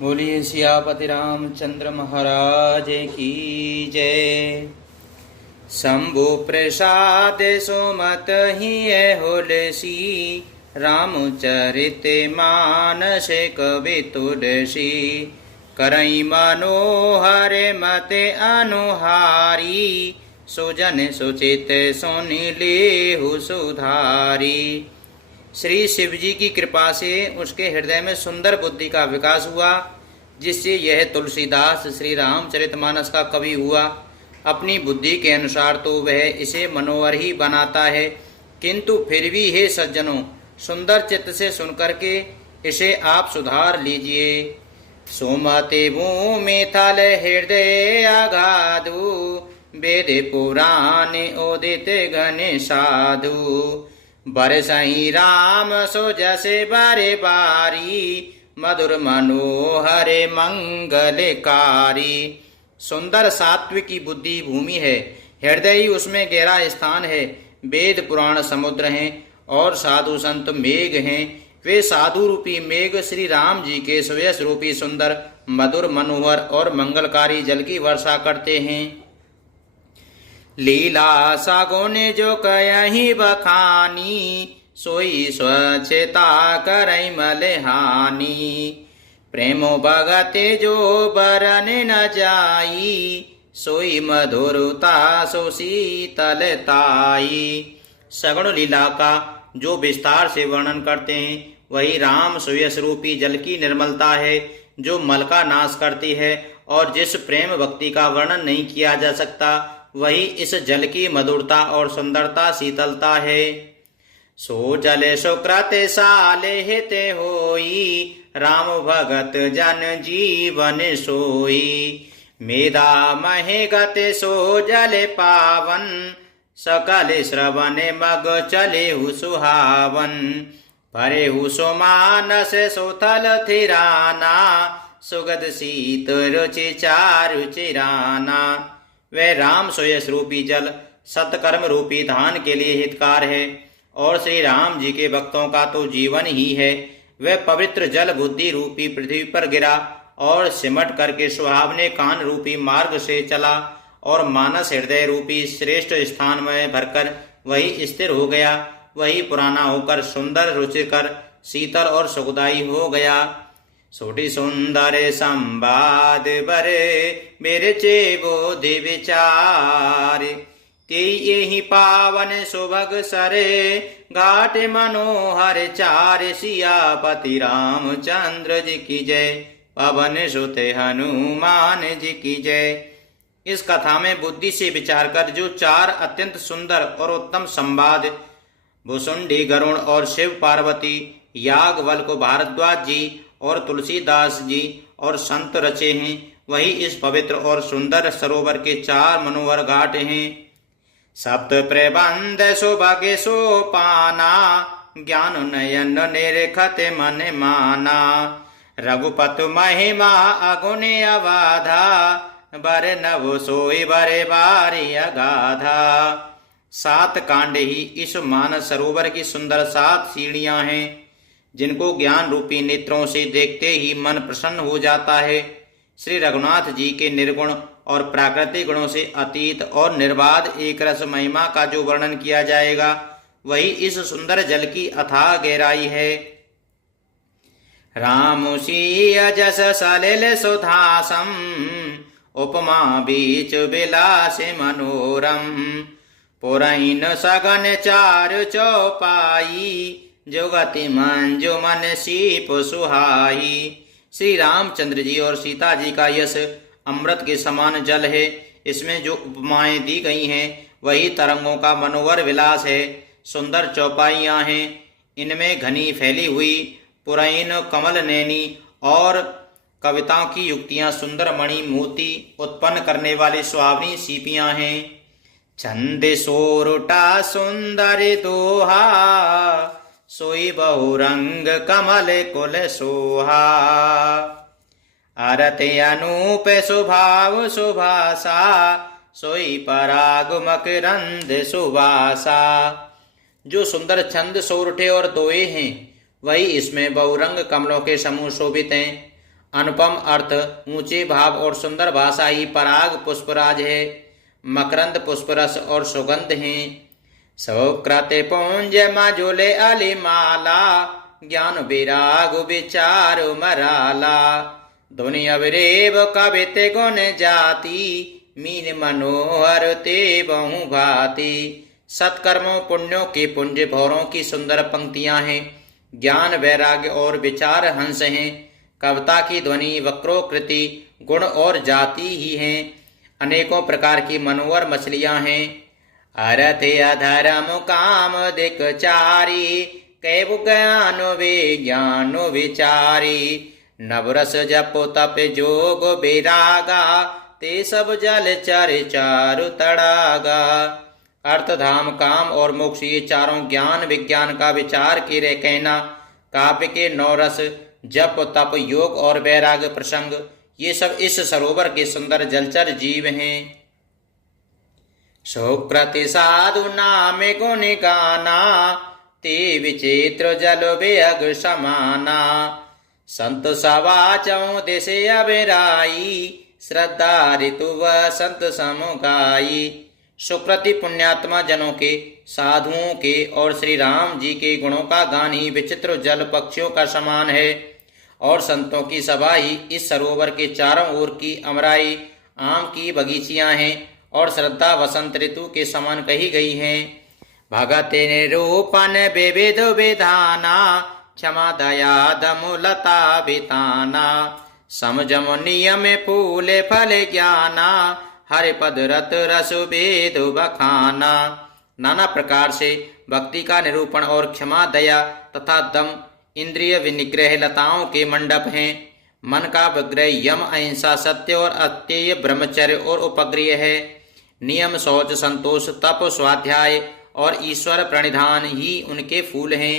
बोलिए सियापति रामचंद्र महाराज की जय। शंभु प्रसाद सुमत ही होलसी, रामचरित मानस कवि तुलसी। करई मनोहर मत अनुहारी, सुजन सुचित सुनि लेहु सुधारी। श्री शिव जी की कृपा से उसके हृदय में सुंदर बुद्धि का विकास हुआ, जिससे यह तुलसीदास श्री रामचरितमानस का कवि हुआ। अपनी बुद्धि के अनुसार तो वह इसे मनोहर ही बनाता है, किंतु फिर भी हे सज्जनों, सुंदर चित्त से सुनकर के इसे आप सुधार लीजिए। सुमति भूमि थल हृदय अगाधु, वेद पुराण उदित घन साधु। बरसहि राम सो जसे बारे बारी, मधुर मनोहर मंगलकारी। सुंदर सात्विक की बुद्धि भूमि है, हृदय ही उसमें गहरा स्थान है। वेद पुराण समुद्र हैं और साधु संत मेघ हैं। वे साधु रूपी मेघ श्री राम जी के सुयश रूपी सुंदर मधुर मनोहर और मंगलकारी जल की वर्षा करते हैं। लीला सगुन जो कयहि बखानी, सोई स्वच्छता करई मलहानी। प्रेमो भगते जो बरन न जाई, सोई मधुरता सो शीतलताई। सगुण लीला का जो विस्तार से वर्णन करते हैं, वही राम सुयश रूपी जल की निर्मलता है, जो मल का नाश करती है। और जिस प्रेम भक्ति का वर्णन नहीं किया जा सकता, वही इस जल की मधुरता और सुंदरता शीतलता है। सो जल सुकृत साले हिते होई, राम भगत जन जीवन सोई। मेधा महे गते सो जल पावन, सकल श्रवण मग चले हु सुहावन। भरे हु सुमानस सुथल थिराना, सुगध शीत रुचि चारु चिराना। वह राम सोयस रूपी जल सत्कर्म रूपी धान के लिए हितकार है, और श्री राम जी के भक्तों का तो जीवन ही है। वह पवित्र जल बुद्धि रूपी पृथ्वी पर गिरा और सिमट करके सुहावने कान रूपी मार्ग से चला, और मानस हृदय रूपी श्रेष्ठ स्थान में भरकर वही स्थिर हो गया। वही पुराना होकर सुंदर रुचिकर शीतल और सुखदायी हो गया। सोटी सुंदर संवाद बरे मेरे चे बोधि विचार, ते यही पावन सुभग सरे, घाट मनोहर चार। सियापति रामचंद्र जी की जय, पवन सुत हनुमान जी की जय। इस कथा में बुद्धि से विचार कर जो चार अत्यंत सुंदर और उत्तम संवाद भुसुंडी गरुण और शिव पार्वती, याज्ञवल्क्य भारद्वाज जी और तुलसीदास जी और संत रचे हैं, वही इस पवित्र और सुंदर सरोवर के चार मनोहर घाट हैं। सप्त प्रबंध सुभगे सोपाना, ज्ञान नयन निरखत मन माना। रघुपत महिमा अगुण अवाधा, बर नव सोई बरे बारी अगाधा। सात कांड ही इस मानस सरोवर की सुंदर सात सीढ़ियां हैं, जिनको ज्ञान रूपी नेत्रों से देखते ही मन प्रसन्न हो जाता है। श्री रघुनाथ जी के निर्गुण और प्राकृतिक गुणों से अतीत और निर्बाध एक रस महिमा का जो वर्णन किया जाएगा, वही इस सुंदर जल की अथाह गहराई है। राम सिय जस सलिल सुधासम, उपमा बीच विलास मनोरम। पुरैन सगन चारु चौपाई, जोगति मंजु मन सीप सुहाई। श्री रामचंद्र जी और सीता जी का यश अमृत के समान जल है। इसमें जो उपमाएं दी गई हैं, वही तरंगों का मनोहर विलास है। सुंदर चौपाइयां हैं, इनमें घनी फैली हुई पुरैन कमल नैनी और कविताओं की युक्तियां सुंदर मणि मोती उत्पन्न करने वाली सुहावनी सीपियां हैं। छंद सोरुटा सुंदर दोहा, सोई बहुरंग कमल कुल सोहा। आरते अनूप सुभाव सुभासा, सोई पराग मकरंद सुवासा। जो सुंदर छंद सोरठे और दोए हैं, वही इसमें बहुरंग कमलों के समूह शोभित हैं। अनुपम अर्थ, ऊंचे भाव और सुंदर भाषा ही पराग पुष्पराज है। मकरंद पुष्परस और सुगंध हैं। सुकृत पुंज मजुले अलिमाला, ज्ञान विराग विचार मराला। धुनि अवरेव कवित गुण जाति, मीन मनोहर ते बहु भांति। सत्कर्मों पुण्यों के पुंज भौरों की सुंदर पंक्तियां हैं। ज्ञान वैराग्य और विचार हंस हैं। कविता की ध्वनि वक्रोकृति गुण और जाति ही हैं। अनेकों प्रकार की मनोहर मछलियां हैं। अर्थ अधर्म काम दिक चारी, कैव ज्ञान विज्ञान विचारी। नवरस जपो तप जोग विरागा, ते सब जल चर चारु तड़ागा। अर्थ धाम काम और मोक्ष ये चारों ज्ञान विज्ञान का विचार किरे कहना। काव्य के नौरस जप तप योग और वैराग्य प्रसंग ये सब इस सरोवर के सुंदर जलचर जीव हैं। सुकृति साधु नाम गुण गाना, ते विचित्र जल बेअग समाना। संत सवाचौ दिशे अबिराई, श्रद्धा ऋतु वसंत समुगाई। सुकृति पुण्यात्मा जनों के, साधुओं के और श्री राम जी के गुणों का गान ही विचित्र जल पक्षियों का समान है। और संतों की सभा ही इस सरोवर के चारों ओर की अमराई आम की बगीचियां हैं और श्रद्धा वसंत ऋतु के समान कही गई हैं। भगत निरूपण विविध विधाना, क्षमा दया दमुलता बिताना। समझम नियम फूले फल ज्ञाना, हरि पद रत रस वेद बखाना। नाना प्रकार से भक्ति का निरूपण और क्षमा दया तथा दम इंद्रिय विनिग्रह लताओं के मंडप हैं। मन का विग्रह यम अहिंसा सत्य और अत्यय ब्रह्मचर्य और उपग्रह है। नियम शौच संतोष तप स्वाध्याय और ईश्वर प्रणिधान ही उनके फूल हैं।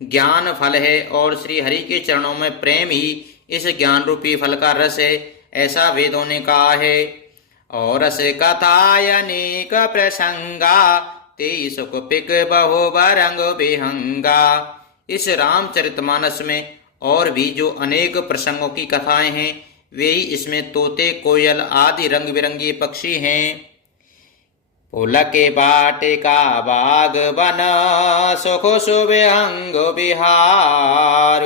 ज्ञान फल है और श्री हरि के चरणों में प्रेम ही इस ज्ञान रूपी फल का रस है, ऐसा वेदों ने कहा है। और रस कथायनेक प्रसंगा, ते सुख पिक बहु बरंग विहंगा। इस रामचरितमानस में और भी जो अनेक प्रसंगों की कथाएं हैं, वे ही इसमें तोते कोयल आदि रंग बिरंगे पक्षी हैं। पुलके बाटिका बाग वन, सुख सुविहंग विहार।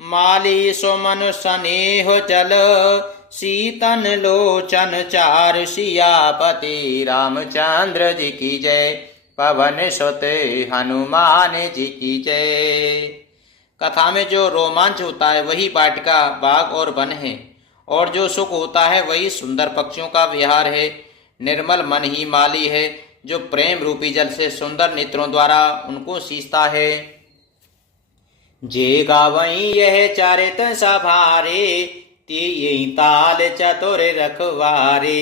माली सुमन स्नेह जल, सीतन लोचन चार। सियापति रामचंद्र जी की जय, पवन सुत हनुमान जी की जय। कथा में जो रोमांच होता है वही वाटिका बाग और वन है, और जो सुख होता है वही सुंदर पक्षियों का विहार है। निर्मल मन ही माली है, जो प्रेम रूपी जल से सुंदर नेत्रों द्वारा उनको सींचता है। जे गावई यह चरित सभारे, ते यही ताल चतुर रखवारे।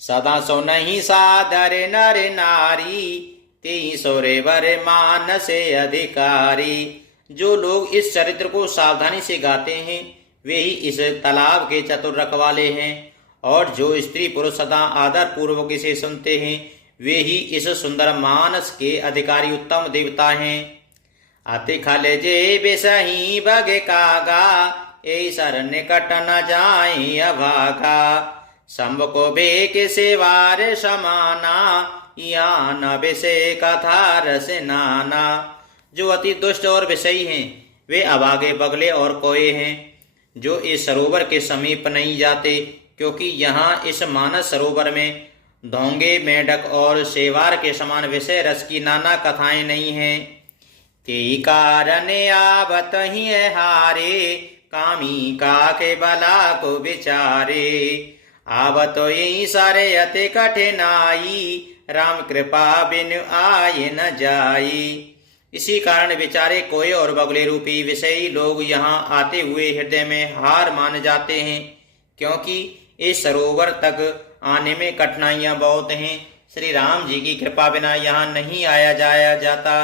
सदा सो नहीं सादर नर नारी, ते सोरे वर मानस अधिकारी। जो लोग इस चरित्र को सावधानी से गाते हैं वे ही इस तालाब के चतुर रखवाले हैं, और जो स्त्री पुरुष सदा आदर पूर्वक इसे सुनते हैं वे ही इस सुंदर मानस के अधिकारी उत्तम देवता हैं। आते खाले जे बेसही बगे कागा, ए सर निकट न जाए अभागा। संभ को बे के सेवार समाना, या न विषय कथा रस नाना। जो अति दुष्ट और विषयी हैं वे अभागे बगले और कोए हैं, जो इस सरोवर के समीप नहीं जाते, क्योंकि यहाँ इस मानस सरोवर में धोंगे मेढक और सेवार के समान विषय रस की नाना कथाएं नहीं हैं। ते कारण आवत ही हारे, कामी काके बला को विचारे। आवत यही सारे अति कठिनाई, राम कृपा बिन आए न जाई। इसी कारण बेचारे कोए और बगले रूपी विषयी लोग यहाँ आते हुए हृदय में हार मान जाते हैं, क्योंकि इस सरोवर तक आने में कठिनाइयां बहुत हैं। श्री राम जी की कृपा बिना यहाँ नहीं आया जाया जाता।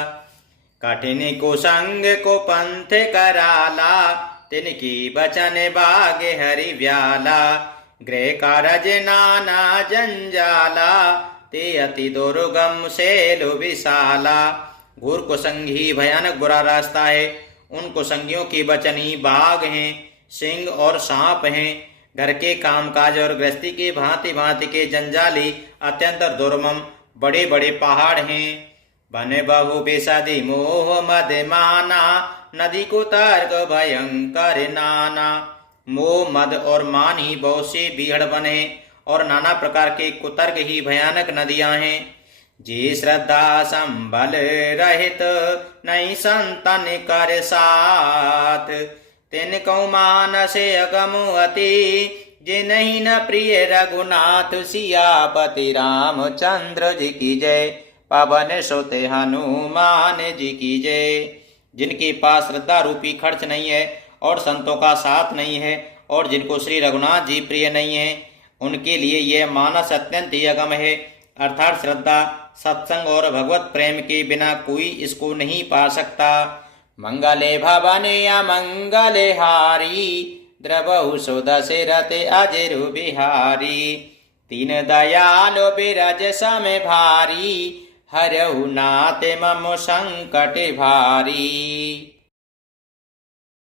कठिन को संग को पंथ कराला, तिनकी बचन बागे हरि व्याला। गृह कारज नाना जंजाला, ते अति दुर्गम शैलो विशाला। घोर कुसंग ही भयानक बुरा रास्ता है, उन कुसंगियों की बचन ही बाग हैं। सिंह और सांप हैं। घर के कामकाज और गृहस्थी के भांति भांति के जंजाली अत्यंत दुर्मम बड़े बड़े पहाड़ हैं। बन बहु बेसदी मोह मद माना, नदी को तर्क भयंकर नाना। मोह मद और मान ही बहुत से बीहड़ बने और नाना प्रकार के कुतर्क ही भयानक नदियां हैं। जे श्रद्धा संबल रहित नहीं संतन कर साथ, तिन कौ मानस अगम अति, जे नहीं न प्रिय रघुनाथ। सियापति रामचंद्र जी की जय, पवन सुत हनुमान जी की जय। जिनके पास श्रद्धा रूपी खर्च नहीं है और संतों का साथ नहीं है और जिनको श्री रघुनाथ जी प्रिय नहीं है, उनके लिए यह मानस अत्यंत ही अगम है। अर्थात श्रद्धा, सत्संग और भगवत प्रेम के बिना कोई इसको नहीं पा सकता। मंगले भवन या मंगले हारी, द्रवहु सुदशरथ अजरु बिहारी। तीन दयालो बिरज सम भारी, हरहु नाथ मम संकट भारी।